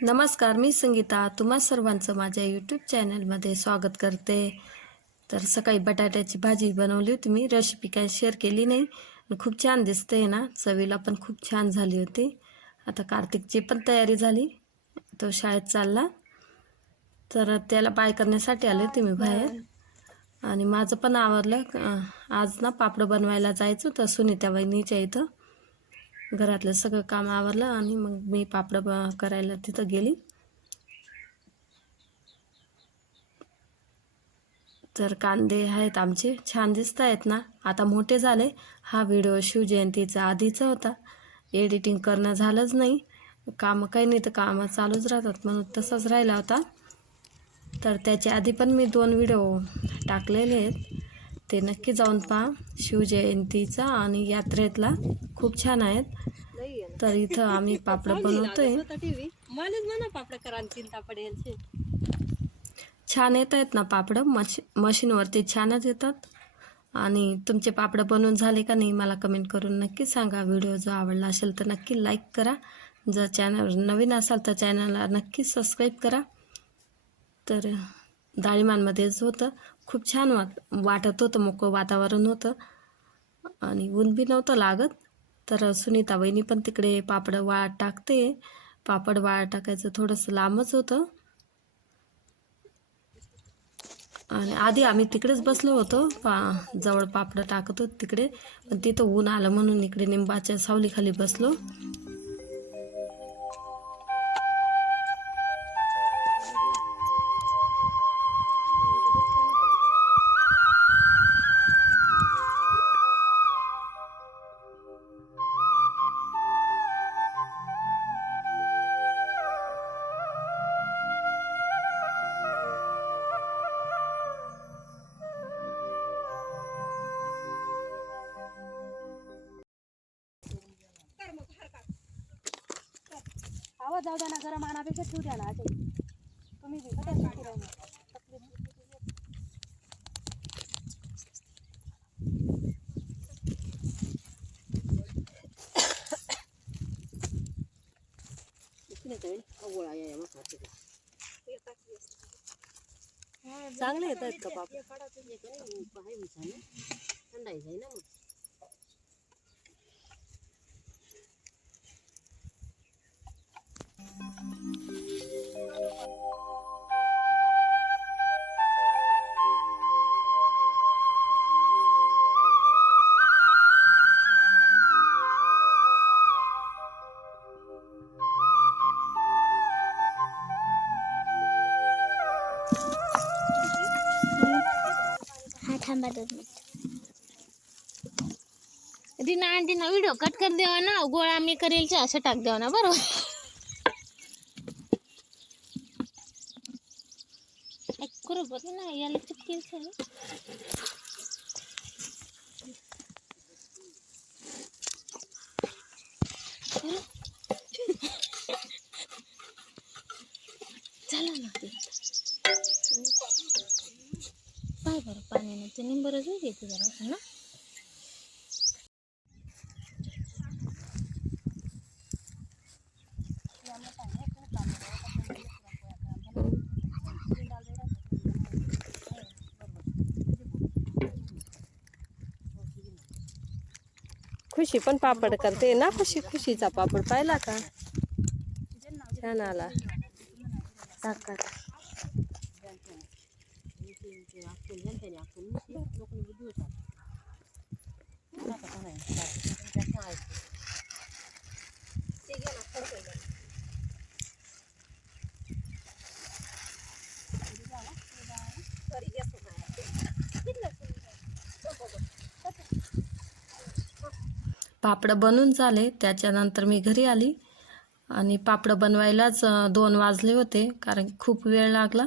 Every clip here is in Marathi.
नमस्कार, मी संगीता तुम्हा सर्वांचं माझ्या यूट्यूब चॅनलमध्ये स्वागत करते. तर सकाळी बटाट्याची भाजी बनवली होती मी. रेसिपी काय शेअर केली नाही. खूप छान दिसते ना, चवीला पण खूप छान झाली होती. आता कार्तिकची पण तयारी झाली, तो शाळेत चालला, तर त्याला बाय करण्यासाठी आले होते मी बाहेर. आणि माझं पण आवरलं. आज ना पापड बनवायला जायचं तर सुनीता वहिनीच्या इथं घरातलं सगळं काम आवरलं आणि मग मी पापड करायला तिथं गेली. तर कांदे आहेत आमचे, छान दिसत आहेत ना, आता मोठे झाले. हा व्हिडिओ शिवजयंतीचा आधीचा होता, एडिटिंग करणं झालंच नाही. कामं काही नाही तर कामं चालूच राहतात म्हणून तसंच राहिला होता. तर त्याच्या आधी पण मी 2 व्हिडिओ टाकलेले आहेत, ते नक्की जाऊन पहा. शिवजयंतीचा आणि यात्रेतला खूप छान आहेत. तर इथं आम्ही पापड बनवतोय. छान येत आहेत ना पापड, मशीनवरती छानच येतात. आणि तुमचे पापड बनवून झाले का नाही मला कमेंट करून नक्की सांगा. व्हिडिओ जर आवडला असेल तर नक्की लाईक करा. जर चॅनल नवीन असाल तर चॅनलला नक्की सबस्क्राईब करा. तर डाळिंबांमध्येच होतं, खूप छान वाटत होतं, मोकळं वातावरण होतं आणि ऊन बी नव्हतं लागत. तर सुनीता वहिनी पण तिकडे पापड वाळत टाकते. पापड वाळत टाकायचं थोडंसं लांबच होतं आणि आधी आम्ही तिकडेच बसलो होतो, जवळ पापड टाकत होतो तिकडे, पण तिथं ऊन आलं म्हणून इकडे निंबाच्या सावलीखाली बसलो. आवाज जाऊ द्या ना, गरम आणापेक्षा ठेवू द्या ना. असे तुम्ही बी कधी सुट्टी राहणार चांगले येत आहेत का पापड? थंडाई जाई ना मग. थांबा 2 minute. Reena antenna video cut कर देवा ना, गोळा मी करेल असं टाक देवा ना. बरोबर बरोबर ना, याला चिपकेल चला ना ते पाय बरं पाण्याने ते निंबरच घ्यायचं जरा ना. खुशी पण पापड करते ना, खुशीचा पापड पाहिला का, छान आला. टाका पापड बनून झाले. त्याच्यानंतर मी घरी आली आणि पापड बनवायलाच 2 वाजले होते, कारण खूप वेळ लागला.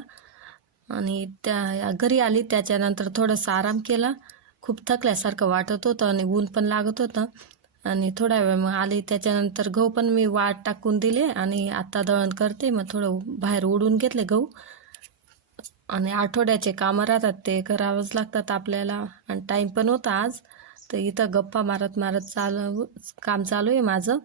आणि त्या घरी आली त्याच्यानंतर थोडंसं आराम केला. खूप थकल्यासारखं वाटत होतं आणि ऊन पण लागत होतं. आणि थोडा वेळ मग आली. त्याच्यानंतर गहू पण मी वाळत टाकून दिले आणि आता दळण करते. मग थोडं बाहेर ओढून घेतले गहू. आणि आठवड्याचे कामं राहतात ते करावंच लागतात आपल्याला, आणि टाईम पण होता आज. तर इथं गप्पा मारत मारत काम चालू आहे माझं.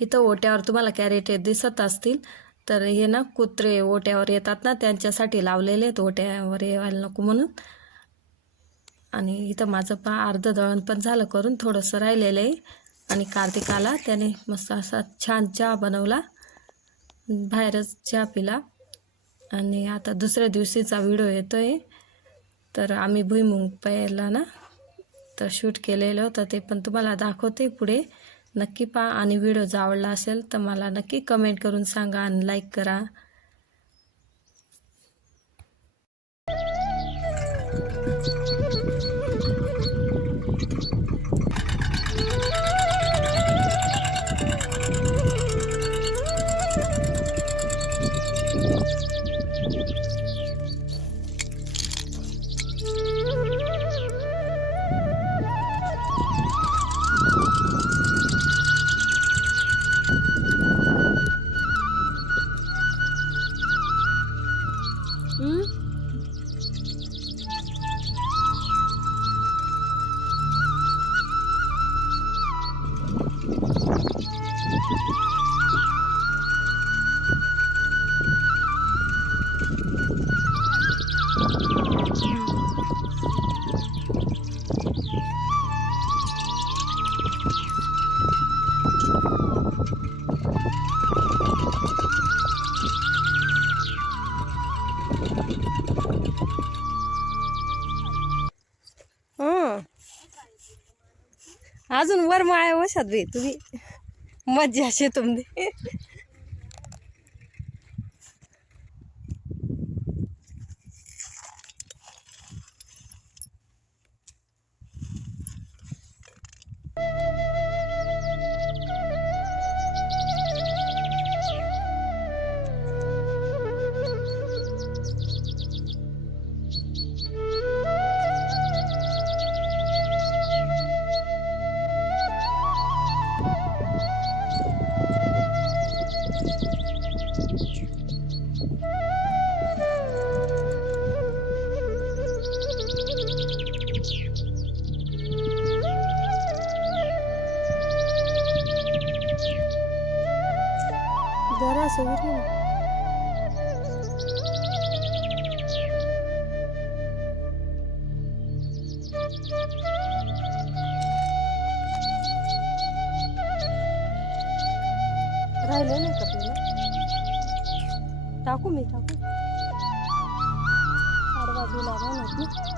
इथं ओट्यावर तुम्हाला कॅरेट दिसत असतील, तर हे ना कुत्रे ओट्यावर येतात ना, त्यांच्यासाठी लावलेले आहेत, ओट्यावर यायला नको म्हणून. आणि इथं माझं अर्ध दळण पण झालं करून, थोडंसं राहिलेलं आहे. आणि कार्तिक आला, त्याने मस्त असा छान चहा बनवला, बाहेरच चहा पिला. आणि आता दुसऱ्या दिवशीचा व्हिडिओ येतोय. तर आम्ही भुईमुग प्यायला ना तर शूट केलेलं होतं, ते पण तुम्हाला दाखवते पुढे. नक्की पहा. आणि व्हिडिओ जर आवडला असेल तर मला नक्की कमेंट करून सांगा आणि लाईक करा. अजून वर माया वशात बे तुम्ही मज्जा असे तुमची. जरा असं राहिलं नाही का तुला? टाकू मी टाकू बाजूला राहणार ना.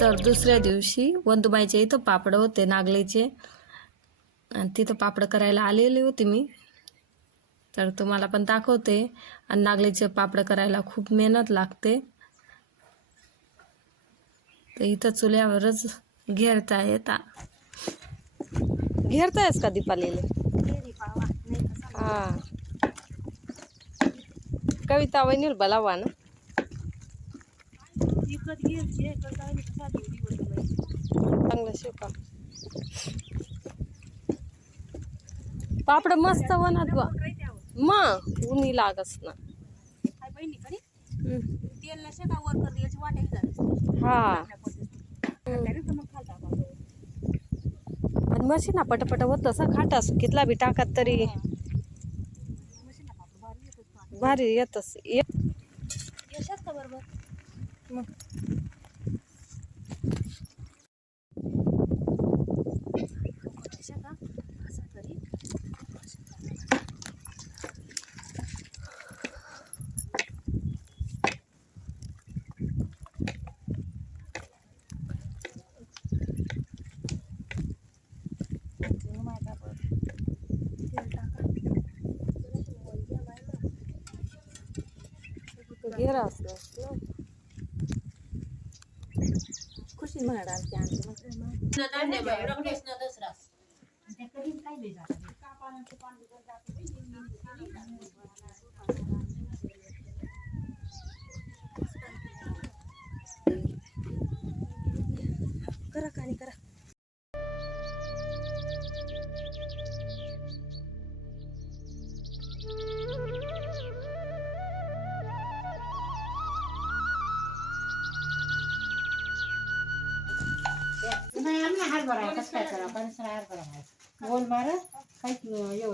तर दुसऱ्या दिवशी वंदुबाईच्या इथं पापड होते नागलीचे, आणि तिथं पापड करायला आलेली होती मी. तर तुम्हाला पण दाखवते. आणि नागलीचे पापड करायला खूप मेहनत लागते. तर इथं चुल्यावरच घेरतायत. घेरतायस का दीपालीले? हा, कविता वहिनीला बोलावा ना. चांगलं शिवका पापड मस्त बनत बा. मग उन्ही लागस ना. काय बहिणीकडे तेल नसे का वर कर याची वाटेल झाली हा त्याने तर मग खालता आपण आणि मशीना पटपट होत तसं खाटा सुकीतला बी टाकात तरी मशीन पापड भारी येतो भारी येतच यशात का बरोबर मग यशा का असं करी घेरा असं खुशी म्हणा आणखी करा काणी करा गोल मार काही येऊ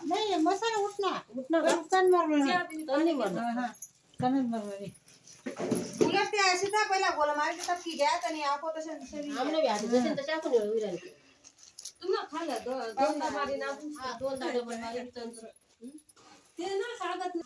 नाही नाही मसाला उठणार उलट ते अशी ना पहिला गोला मारायची टपकी घ्या आणि आपण तुम्हाला खाल्लं दोन मारी ना दोन ते ना सांगत